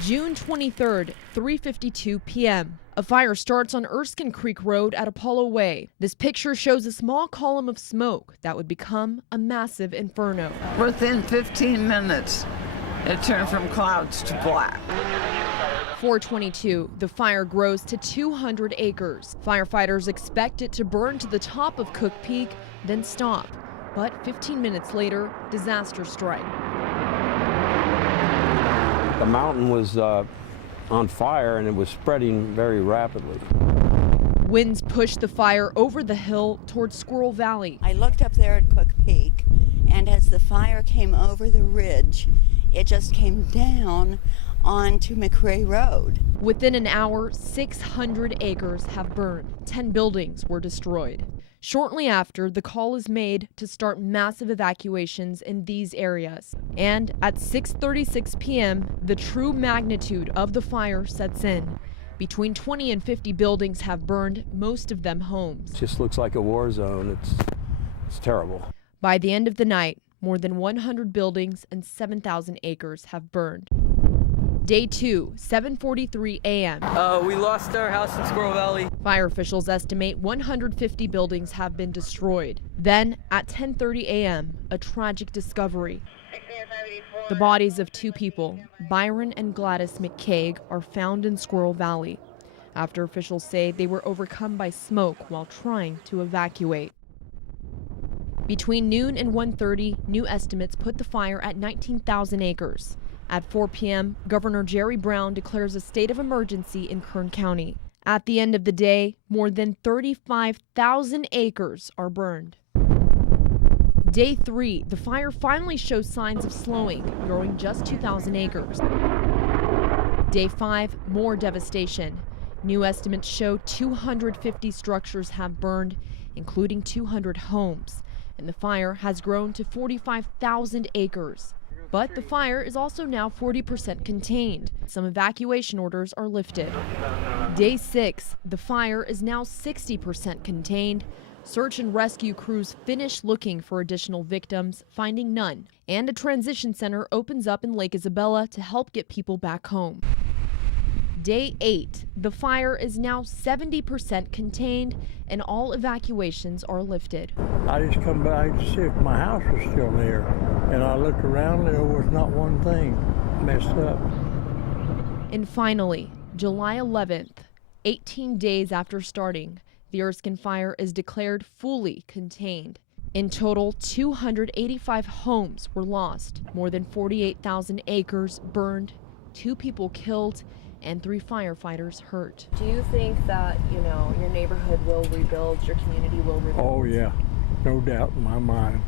June 23rd, 3:52 p.m. A fire starts on Erskine Creek Road at Apollo Way. This picture shows a small column of smoke that would become a massive inferno. Within 15 minutes, it turned from clouds to black. 4:22, the fire grows to 200 acres. Firefighters expect it to burn to the top of Cook Peak, then stop. But 15 minutes later, disaster strikes. The mountain was on fire and it was spreading very rapidly. Winds pushed the fire over the hill towards Squirrel Valley. I looked up there at Cook Peak, and as the fire came over the ridge, it just came down onto McRae Road. Within an hour, 600 acres have burned. 10 buildings were destroyed. Shortly after, the call is made to start massive evacuations in these areas. And at 6:36 p.m., the true magnitude of the fire sets in. Between 20 and 50 buildings have burned, most of them homes. It just looks like a war zone. It's terrible. By the end of the night, more than 100 buildings and 7,000 acres have burned. Day 2, 7:43 a.m. We lost our house in Squirrel Valley. Fire officials estimate 150 buildings have been destroyed. Then, at 10:30 a.m., a tragic discovery. The bodies of 2 people, Byron and Gladys McCaig, are found in Squirrel Valley after officials say they were overcome by smoke while trying to evacuate. Between noon and 1:30, new estimates put the fire at 19,000 acres. At 4 p.m., Governor Jerry Brown declares a state of emergency in Kern County. At the end of the day, more than 35,000 acres are burned. Day 3, the fire finally shows signs of slowing, growing just 2,000 acres. Day 5, more devastation. New estimates show 250 structures have burned, including 200 homes, and the fire has grown to 45,000 acres. But the fire is also now 40% contained. Some evacuation orders are lifted. Day 6, the fire is now 60% contained. Search and rescue crews finish looking for additional victims, finding none. And a transition center opens up in Lake Isabella to help get people back home. Day 8, the fire is now 70% contained and all evacuations are lifted. I just come back to see if my house was still there, and I looked around and there was not one thing messed up. And finally, July 11th, 18 days after starting, the Erskine fire is declared fully contained. In total, 285 homes were lost, more than 48,000 acres burned, 2 people killed, and 3 firefighters hurt. Do you think that, your neighborhood will rebuild, your community will rebuild? Oh yeah, no doubt in my mind.